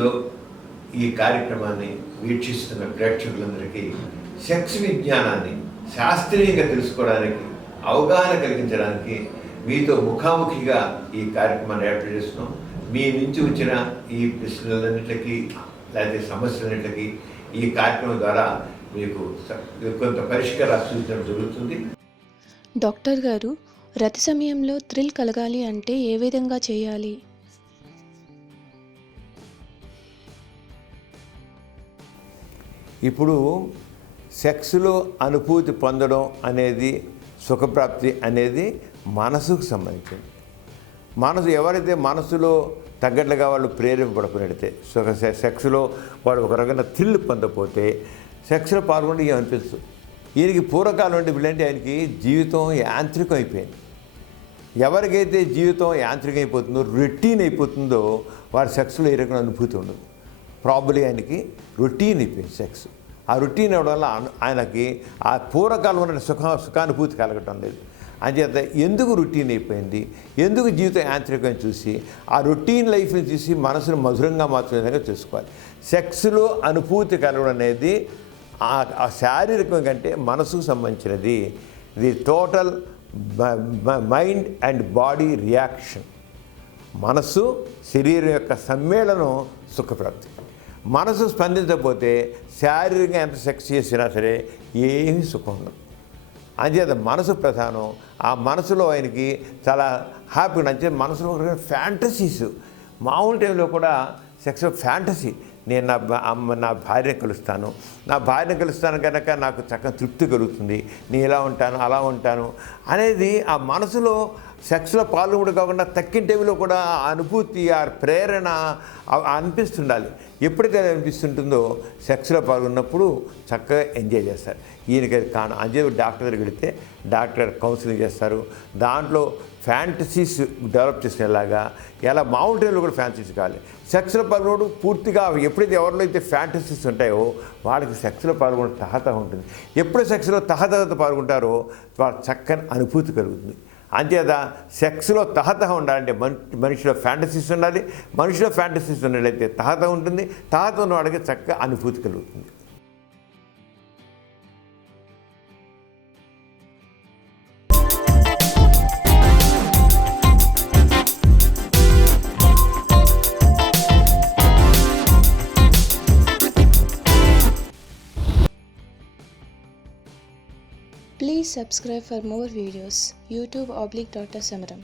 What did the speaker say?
యూట్యూబ్లో ఈ కార్యక్రమాన్ని వీక్షిస్తున్న ప్రేక్షకులందరికీ సెక్స్ విజ్ఞానాన్ని శాస్త్రీయంగా తెలుసుకోవడానికి, అవగాహన కలిగించడానికి మీతో ముఖాముఖిగా ఈ కార్యక్రమాన్ని ఏర్పాటు చేస్తున్నాం. మీ నుంచి వచ్చిన ఈ ప్రశ్నలన్నింటికి లేకపోతే సమస్యలన్నింటికి ఈ కార్యక్రమం ద్వారా మీకు కొంత పరిష్కారాలు సూచించడం జరుగుతుంది. డాక్టర్ గారు, రతి సమయంలో థ్రిల్ కలగాలి అంటే ఏ విధంగా చేయాలి? ఇప్పుడు సెక్స్లో అనుభూతి పొందడం అనేది, సుఖప్రాప్తి అనేది మనసుకు సంబంధించింది. మనసు ఎవరైతే మనసులో తగ్గట్లుగా వాళ్ళు ప్రేరేపబడుకున్నట్టయితే, సెక్స్లో వాడు ఒక రకమైన థ్రిల్ పొందకపోతే సెక్స్లో పాల్గొంటే ఏమనిపిస్తుంది. ఈయనకి పూర్వకాలం నుండి వీళ్ళంటే ఆయనకి జీవితం యాంత్రికం అయిపోయింది. ఎవరికైతే జీవితం యాంత్రికం అయిపోతుందో, రొటీన్ అయిపోతుందో వారి సెక్స్లో ఏ రకమైన అనుభూతి ఉండదు. ప్రాబ్లీ ఆయనకి రొటీన్ అయిపోయింది సెక్స్. ఆ రొటీన్ అవ్వడం వల్ల ఆయనకి ఆ పూర్వకాలం ఉన్న సుఖానుభూతి కలగటం లేదు. అంచేత ఎందుకు రొటీన్ అయిపోయింది, ఎందుకు జీవితం యాంత్రికం చూసి ఆ రొటీన్ లైఫ్ని చూసి మనసును మధురంగా మార్చుకునే విధంగా చూసుకోవాలి. సెక్స్లో అనుభూతి కలగడం అనేది ఆ శారీరకం కంటే మనసుకు సంబంధించినది. ఇది total mind and body reaction. మనసు శరీరం యొక్క సమ్మేళనం సుఖప్రాప్తి. మనసు స్పందించకపోతే శారీరకంగా ఎంత సెక్స్ చేసినా సరే ఏమీ సుఖం ఉండదు. అంచేత మనసు ప్రధానం. ఆ మనసులో ఆయనకి చాలా హ్యాపీ నచ్చేది. మనసులో ఒక ఫ్యాంటసీస్, మామూలు టైంలో కూడా సెక్స్ ఫ్యాంటసీ. నేను నా భార్యను కలుస్తాను కనుక నాకు చక్కగా తృప్తి కలుగుతుంది, నేను ఇలా ఉంటాను అలా ఉంటాను అనేది ఆ మనసులో సెక్స్లో పాల్గొనడం కాకుండా తక్కిన టైంలో కూడా ఆ అనుభూతి, ఆ ప్రేరణ అనిపిస్తుండాలి. ఎప్పుడైతే అనిపిస్తుంటుందో సెక్స్లో పాల్గొన్నప్పుడు చక్కగా ఎంజాయ్ చేస్తారు. ఈయనకి కాను అంజే డాక్టర్ దగ్గరికి వెళితే డాక్టర్ కౌన్సిలింగ్ చేస్తారు. దాంట్లో ఫ్యాంటసీస్ డెవలప్ చేసేలాగా, ఎలా మామూలు టైంలో కూడా ఫ్యాంటసీస్ కావాలి. సెక్స్లో పాల్గొనడం పూర్తిగా ఎప్పుడైతే ఎవరిలో అయితే ఫ్యాంటసీస్ ఉంటాయో వాళ్ళకి సెక్స్లో పాల్గొనడం తహతహ ఉంటుంది. ఎప్పుడు సెక్స్లో తహతహత పాల్గొంటారో వాళ్ళ చక్కని అనుభూతి కలుగుతుంది. అంచేత సెక్స్లో తహతహ ఉండాలంటే మనిషిలో ఫ్యాంటసీస్ ఉండాలి. మనిషిలో ఫ్యాంటసీస్ ఉన్నట్లయితే తహతహ ఉంటుంది. తహతహ ఉన్న వాడికి చక్కగా అనుభూతి కలుగుతుంది. Please subscribe for more videos. YouTube /Dr. Samaram.